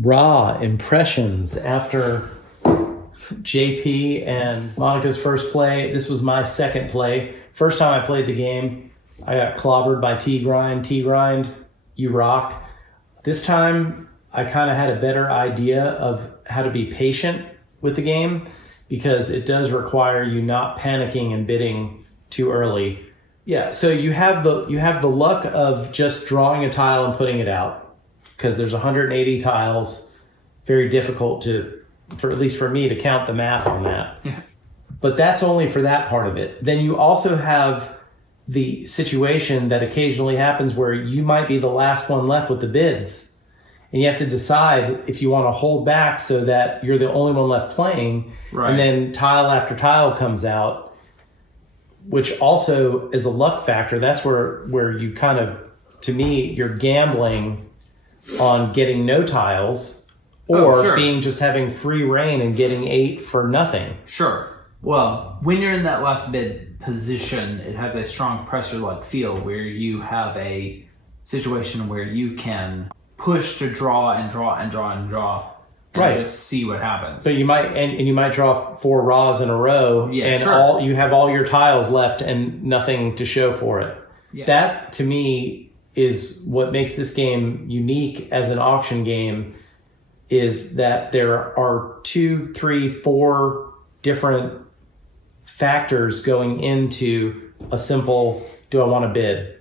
raw impressions after JP and Monica's first play. This was my second play. First time I played the game, I got clobbered by T-Grind. T-Grind, you rock. This time, I kind of had a better idea of how to be patient with the game because it does require you not panicking and bidding too early. Yeah, so you have the luck of just drawing a tile and putting it out because there's 180 tiles. Very difficult at least for me, to count the math on that. Yeah. But that's only for that part of it. Then you also have the situation that occasionally happens where you might be the last one left with the bids. And you have to decide if you want to hold back so that you're the only one left playing. Right. And then tile after tile comes out, which also is a luck factor. That's where you kind of, to me, you're gambling on getting no tiles or just having free reign and getting 8 for nothing. Sure. Well, when you're in that last bid position, it has a strong pressure-like feel where you have a situation where you can push to draw and draw and draw and draw and just see what happens. So you might and you might draw 4 raws in a row you have all your tiles left and nothing to show for it. Yeah. That to me is what makes this game unique as an auction game, is that there are 2, 3, 4 different factors going into a simple, do I want to bid?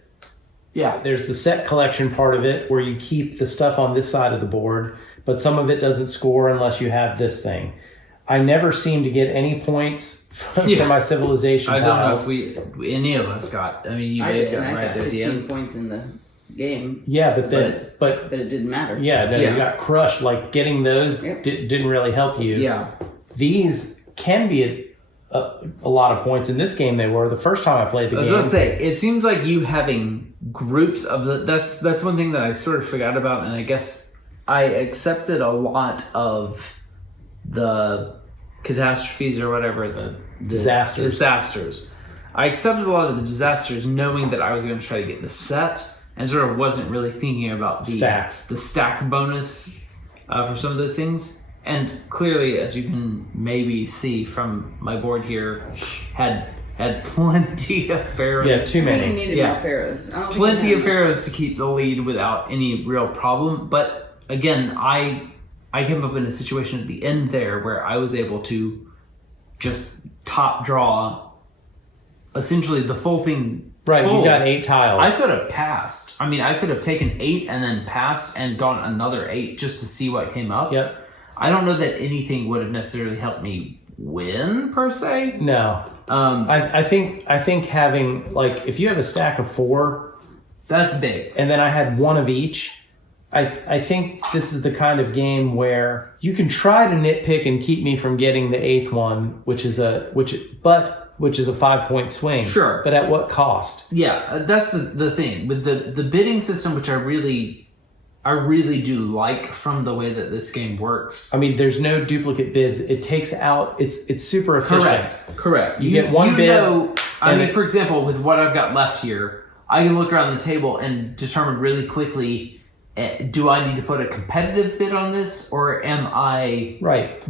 Yeah. There's the set collection part of it where you keep the stuff on this side of the board, but some of it doesn't score unless you have this thing. I never seem to get any points for my civilization tiles. I don't know if any of us got. I mean, I got 15 points in the game. Yeah, but it didn't matter. Yeah, you got crushed. Like getting those didn't really help you. Yeah. These can be a lot of points. In this game they were. The first time I played the game. I was going to say, it seems like you having groups of that's one thing that I sort of forgot about, and I guess I accepted a lot of the catastrophes or whatever, the disasters. I accepted a lot of the disasters knowing that I was going to try to get the set, and sort of wasn't really thinking about the stack bonus for some of those things. And clearly, as you can maybe see from my board here, had plenty of pharaohs. Yeah, too many. We needed more pharaohs. Plenty of pharaohs to keep the lead without any real problem. But again, I came up in a situation at the end there where I was able to just top draw essentially the full thing. Right, you got 8 tiles. I could have passed. I mean, I could have taken 8 and then passed and gone another 8 just to see what came up. Yep. I don't know that anything would have necessarily helped me win per se. No. I think having, like, if you have a stack of 4, that's big. And then I had 1 of each. I think this is the kind of game where you can try to nitpick and keep me from getting the 8th one, which is a 5-point swing. Sure. But at what cost? Yeah, that's the thing with the bidding system, which I really do like from the way that this game works. I mean, there's no duplicate bids. It takes out. It's super efficient. Correct. You get one bid. I mean, for example, with what I've got left here, I can look around the table and determine really quickly. Do I need to put a competitive bid on this, or am I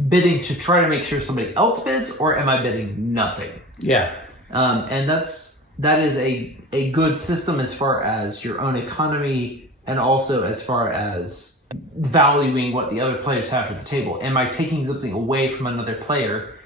bidding to try to make sure somebody else bids, or am I bidding nothing? Yeah. And that is a good system as far as your own economy and also as far as valuing what the other players have at the table. Am I taking something away from another player?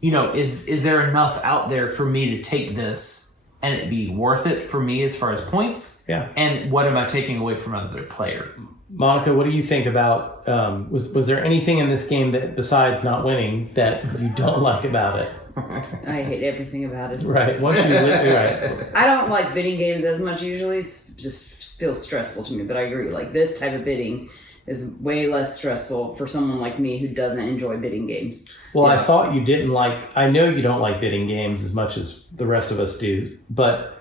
You know, is there enough out there for me to take this and it be worth it for me as far as points? Yeah. And what am I taking away from another player? Monica, what do you think about, was there anything in this game that, besides not winning, that you don't like about it? I hate everything about it. Right. Right. I don't like bidding games as much usually. It's just feels stressful to me, but I agree. Like, this type of bidding is way less stressful for someone like me who doesn't enjoy bidding games. Well, I thought you didn't like, I know you don't like bidding games as much as the rest of us do, but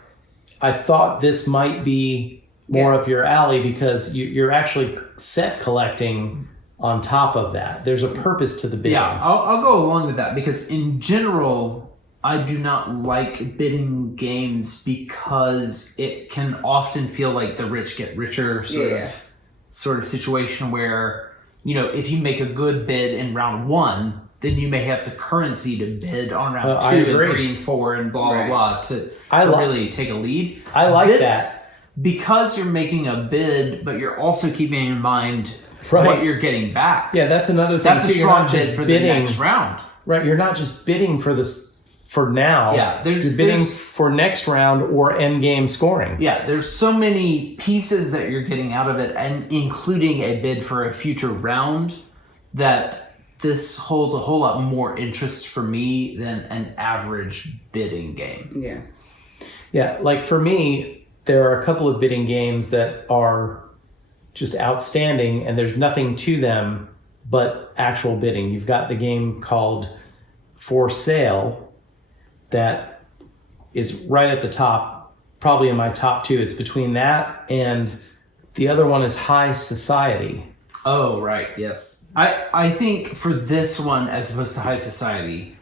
I thought this might be more up your alley because you're actually set collecting on top of that. There's a purpose to the bidding. Yeah, I'll go along with that because in general, I do not like bidding games because it can often feel like the rich get richer sort of situation where if you make a good bid in round 1, then you may have the currency to bid on round 2 I and agree. 3 and 4 and blah, Right. blah, blah to really take a lead. I like This, that. Because you're making a bid, but you're also keeping in mind Right. what you're getting back. Yeah, that's another thing. That's a too. You're strong not just bid for bidding, the next round. Right, you're not just bidding for now. Yeah, you're bidding for next round or end game scoring. Yeah, there's so many pieces that you're getting out of it, and including a bid for a future round, that this holds a whole lot more interest for me than an average bidding game. Yeah. Yeah, like for me, there are a couple of bidding games that are just outstanding, and there's nothing to them but actual bidding. You've got the game called For Sale that is right at the top, probably in my top 2. It's between that and the other one is High Society. Oh, right, yes. I think for this one, as opposed to High Society,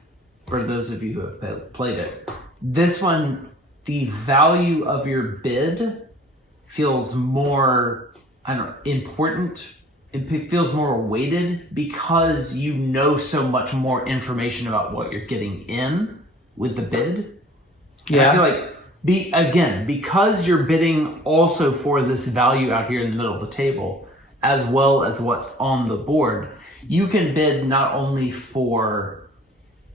for those of you who have played it, this one, the value of your bid feels more, important. It feels more weighted because you know so much more information about what you're getting in with the bid. And I feel like, because you're bidding also for this value out here in the middle of the table, as well as what's on the board, you can bid not only for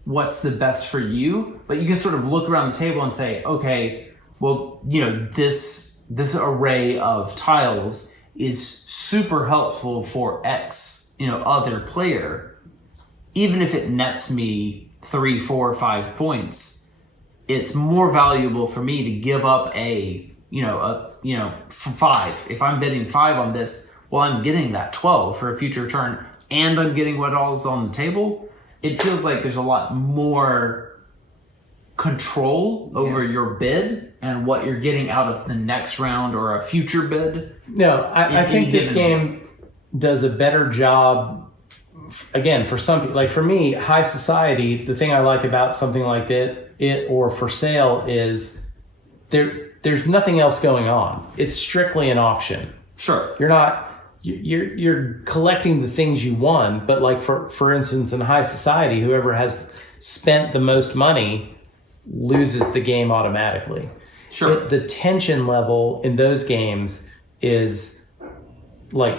what's the best for you, but you can sort of look around the table and say, okay, well, this array of tiles is super helpful for X, other player. Even if it nets me 3, 4, 5 points, it's more valuable for me to give up a 5. If I'm bidding 5 on this, well, I'm getting that 12 for a future turn, and I'm getting what all's on the table. It feels like there's a lot more control over your bid and what you're getting out of the next round or a future bid. No, I think this game does a better job. Again, for some people, like for me, High Society, the thing I like about something like it or For Sale is there's nothing else going on. It's strictly an auction. Sure. You're collecting the things you won, but like for instance, in High Society, whoever has spent the most money loses the game automatically. Sure. The tension level in those games is like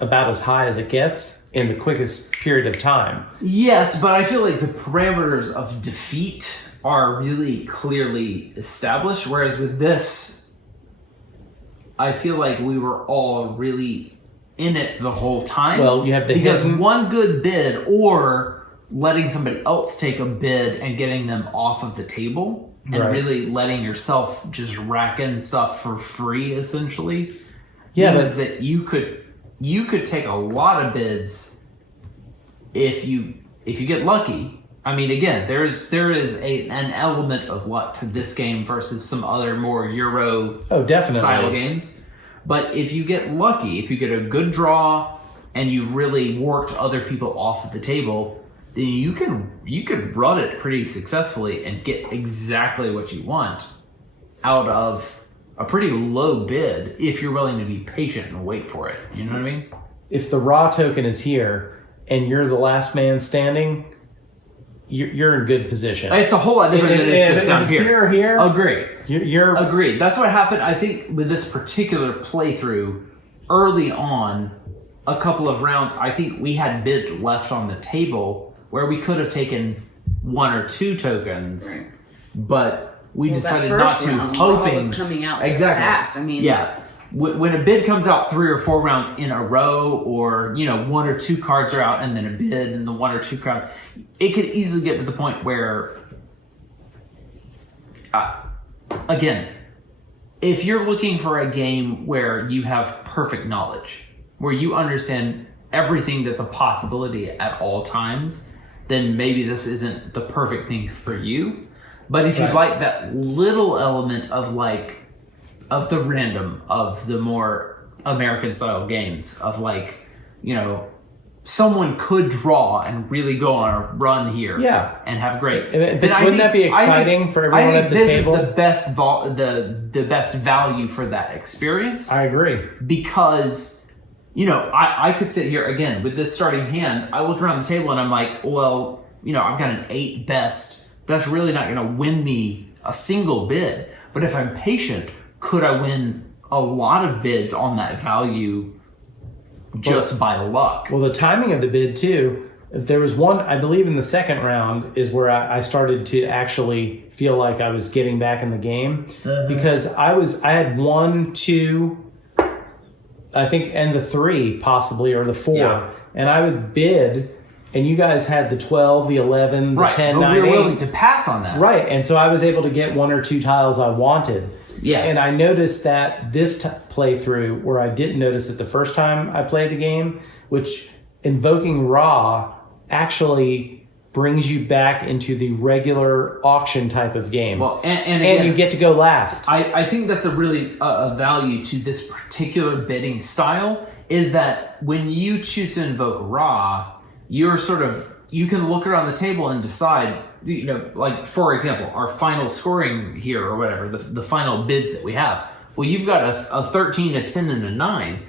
about as high as it gets in the quickest period of time. Yes, but I feel like the parameters of defeat are really clearly established, whereas with this, I feel like we were all really in it the whole time. Well, you have because one good bid or letting somebody else take a bid and getting them off of the table and really letting yourself just rack in stuff for free essentially means that you could take a lot of bids if you get lucky. I mean, again, there is an element of luck to this game versus some other more Euro style games. But if you get lucky, if you get a good draw and you've really worked other people off of the table, then you can run it pretty successfully and get exactly what you want out of a pretty low bid if you're willing to be patient and wait for it. You know what I mean? If the raw token is here and you're the last man standing, you're in good position. It's a whole lot different than it's down here. Here. Agree. You're agreed. That's what happened. I think with this particular playthrough, early on, a couple of rounds, I think we had bids left on the table where we could have taken 1 or 2 tokens, but we decided not to. Hoping was coming out so exactly fast. I mean, yeah. When a bid comes out 3 or 4 rounds in a row, or 1 or 2 cards are out and then a bid and the 1 or 2 cards, it could easily get to the point where, again, if you're looking for a game where you have perfect knowledge, where you understand everything that's a possibility at all times, then maybe this isn't the perfect thing for you. But if you like that little element of of the random, of the more American style games, of someone could draw and really go on a run here and have great. Wouldn't that be exciting for everyone at the table? I think this is the best value for that experience. I agree. Because, I could sit here again with this starting hand. I look around the table and I'm like, well, I've got an 8 best. That's really not going to win me a single bid. But if I'm patient, could I win a lot of bids on that value just by luck? Well, the timing of the bid too. If there was one, I believe in the second round is where I started to actually feel like I was getting back in the game, because I had 1, 2, I think, and the 3 possibly, or the 4, and I would bid, and you guys had the 12, the 11, the 10, but 9, we were 8. willing to pass on that. Right, and so I was able to get 1 or 2 tiles I wanted. Yeah. And I noticed that this playthrough, where I didn't notice it the first time I played the game, which invoking Ra actually brings you back into the regular auction type of game. Well, and again, you get to go last. I think that's a really a value to this particular bidding style, is that when you choose to invoke Ra, you can look around the table and decide, like, for example, our final scoring here or whatever, the final bids that we have. Well, you've got a 13, a 10, and a 9.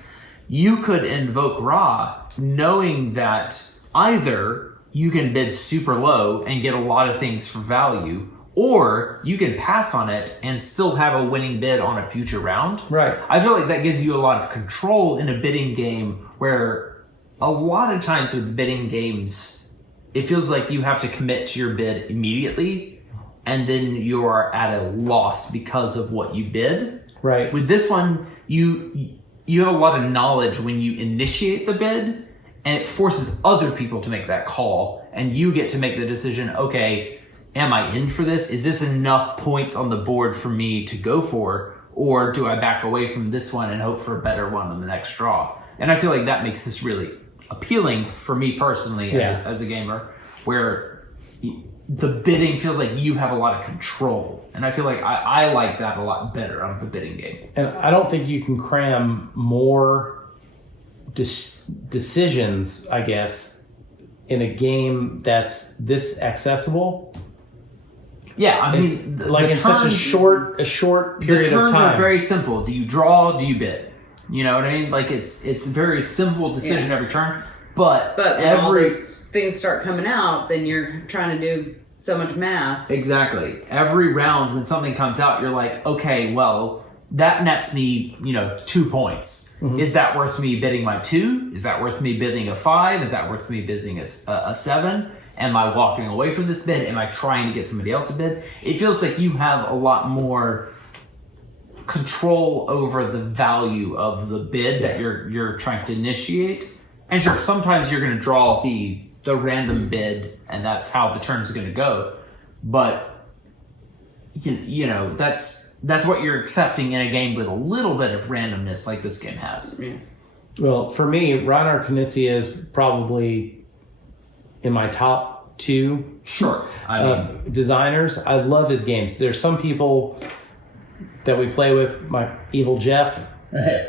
You could invoke Ra knowing that either you can bid super low and get a lot of things for value, or you can pass on it and still have a winning bid on a future round. Right. I feel like that gives you a lot of control in a bidding game, where a lot of times with bidding games, it feels like you have to commit to your bid immediately, and then you are at a loss because of what you bid. Right. With this one, you have a lot of knowledge when you initiate the bid, and it forces other people to make that call, and you get to make the decision, okay, am I in for this? Is this enough points on the board for me to go for, or do I back away from this one and hope for a better one on the next draw? And I feel like that makes this really appealing for me personally as a gamer, where the bidding feels like you have a lot of control. And I feel like I like that a lot better out of a bidding game. And I don't think you can cram more decisions, I guess, in a game that's this accessible. Yeah, I mean, in such a short period of time. The turns are very simple. Do you draw? Do you bid? You know what I mean? Like, it's a very simple decision every turn. But when all these things start coming out, then you're trying to do so much math. Exactly. Every round when something comes out, you're like, okay, well, that nets me, 2 points. Mm-hmm. Is that worth me bidding my 2? Is that worth me bidding a 5? Is that worth me bidding a 7? Am I walking away from this bid? Am I trying to get somebody else to bid? It feels like you have a lot more control over the value of the bid that you're trying to initiate. And sure, sometimes you're going to draw the random bid, and that's how the turn's going to go. But that's what you're accepting in a game with a little bit of randomness, like this game has. Yeah. Well, for me, Reinar Knizia is probably in my top 2 designers. I love his games. There's some people that we play with, my Evil Jeff,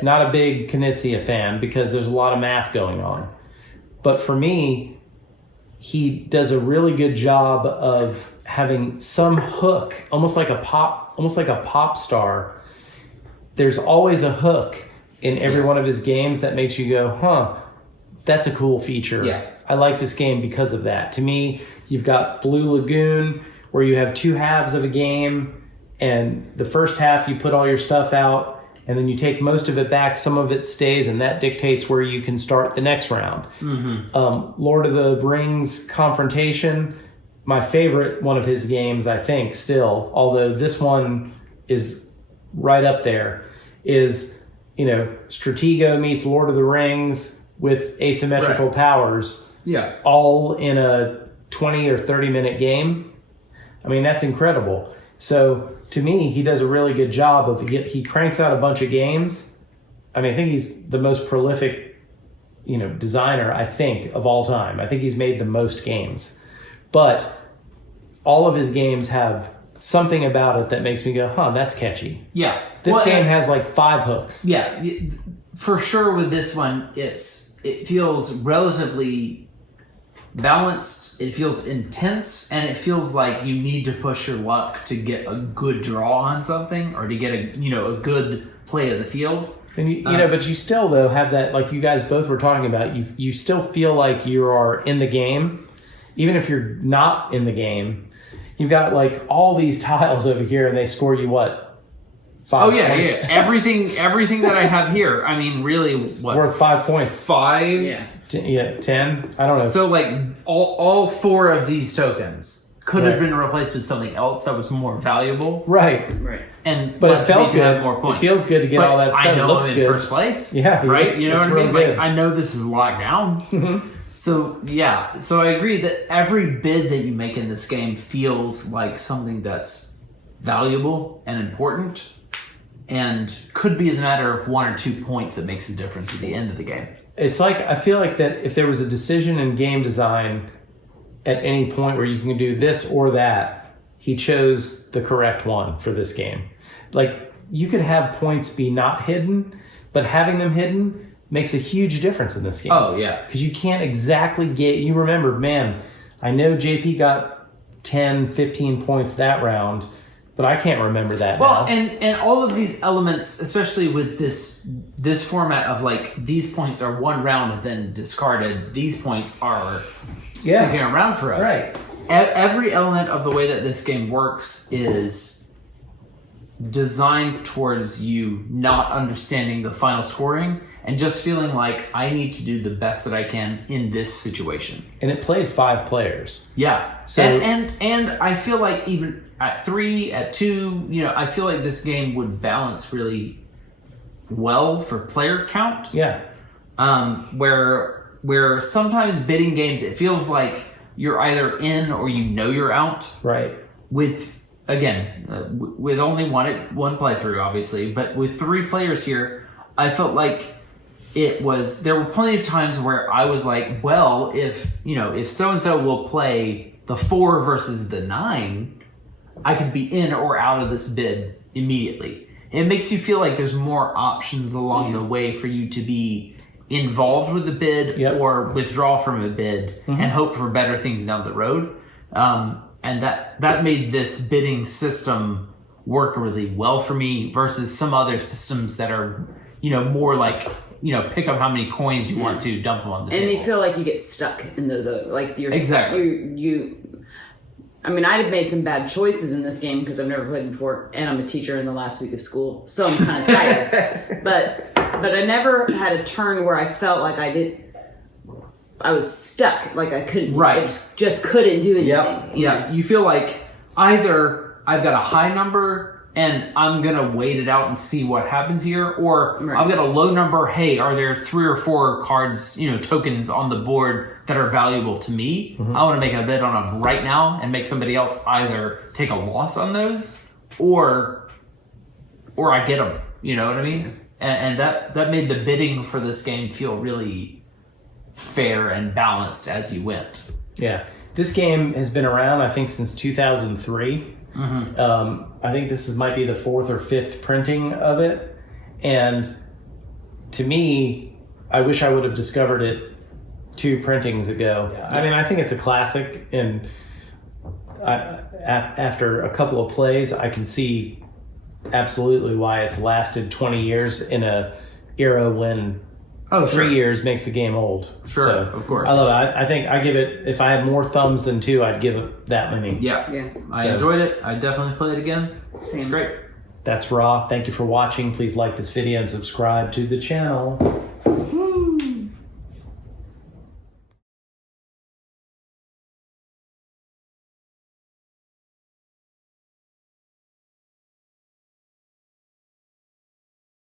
not a big Knizia fan because there's a lot of math going on. But for me, he does a really good job of having some hook, almost like a pop star. There's always a hook in every one of his games that makes you go, that's a cool feature. Yeah. I like this game because of that. To me, you've got Blue Lagoon, where you have 2 halves of a game, and the first half you put all your stuff out, and then you take most of it back, some of it stays, and that dictates where you can start the next round. Mm-hmm. Lord of the Rings Confrontation, my favorite one of his games, I think, still, although this one is right up there, is, Stratego meets Lord of the Rings with asymmetrical powers. Yeah. All in a 20 or 30 minute game. I mean, that's incredible. So to me, he does a really good job of, he cranks out a bunch of games. I mean, I think he's the most prolific, designer, I think, of all time. I think he's made the most games. But all of his games have something about it that makes me go, that's catchy. Yeah. This game has like 5 hooks. Yeah. For sure with this one, it feels relatively balanced, it feels intense, and it feels like you need to push your luck to get a good draw on something, or to get a good play of the field. And you know, but you still though have that, like you guys both were talking about. You still feel like you are in the game, even if you're not in the game. You've got like all these tiles over here, and they score you what? 5 points? Everything that I have here. I mean, really, what? Worth 5 points. 5? Yeah. 10. I don't know. So like all 4 of these tokens could have been replaced with something else that was more valuable. Right. But it felt good. Have more points. It feels good to get all that stuff. I know it looks I'm in good. first place. Yeah. Right. You know what I mean? Really Like good. I know this is locked down. So yeah. So I agree that every bid that you make in this game feels like something that's valuable and important, and could be the matter of 1 or 2 points that makes a difference at the end of the game. It's like, I feel like that if there was a decision in game design at any point where you can do this or that, he chose the correct one for this game. Like, you could have points be not hidden, but having them hidden makes a huge difference in this game. Oh, yeah. Because you can't exactly you remember, man, I know JP got 10, 15 points that round, but I can't remember that Well, now. and all of these elements, especially with this format of like these points are 1 round and then discarded. These points are sticking around for us. Right. Every element of the way that this game works is designed towards you not understanding the final scoring and just feeling like I need to do the best that I can in this situation. And it plays 5 players. Yeah. So and I feel like even at 3, at 2, you know, I feel like this game would balance really well for player count. Yeah. Where sometimes bidding games, it feels like you're either in or you know you're out. Right. With with only one playthrough, obviously, but with 3 players here, I felt like there were plenty of times where I was like, well, if so-and-so will play the 4 versus the 9, I could be in or out of this bid immediately. It makes you feel like there's more options along the way for you to be involved with the bid or withdraw from a bid and hope for better things down the road. And that made this bidding system work really well for me versus some other systems that are, more like, pick up how many coins you want to, dump them on the table. And you feel like you get stuck in those, like you're exactly. I mean, I've made some bad choices in this game because I've never played before, and I'm a teacher in the last week of school, so I'm kind of tired. But I never had a turn where I felt like I was stuck, like I couldn't, I just couldn't do anything. Yeah. You feel like either I've got a high number and I'm gonna wait it out and see what happens here, or I've got a low number. Hey, are there 3 or 4 cards, tokens on the board that are valuable to me? I want to make a bid on them right now and make somebody else either take a loss on those, or I get them. You know what I mean? And that made the bidding for this game feel really fair and balanced as you went. Yeah, this game has been around, I think, since 2003. I think this might be the 4th or 5th printing of it, and to me, I wish I would have discovered it 2 printings ago. I mean, I think it's a classic, and after a couple of plays, I can see absolutely why it's lasted 20 years in a era when 3 years makes the game old. Sure, so, of course. I love it. I think I give it, if I had more thumbs than 2, I'd give it that many. Yeah. I enjoyed it. I definitely play it again. Same. It's great. That's Raw. Thank you for watching. Please like this video and subscribe to the channel.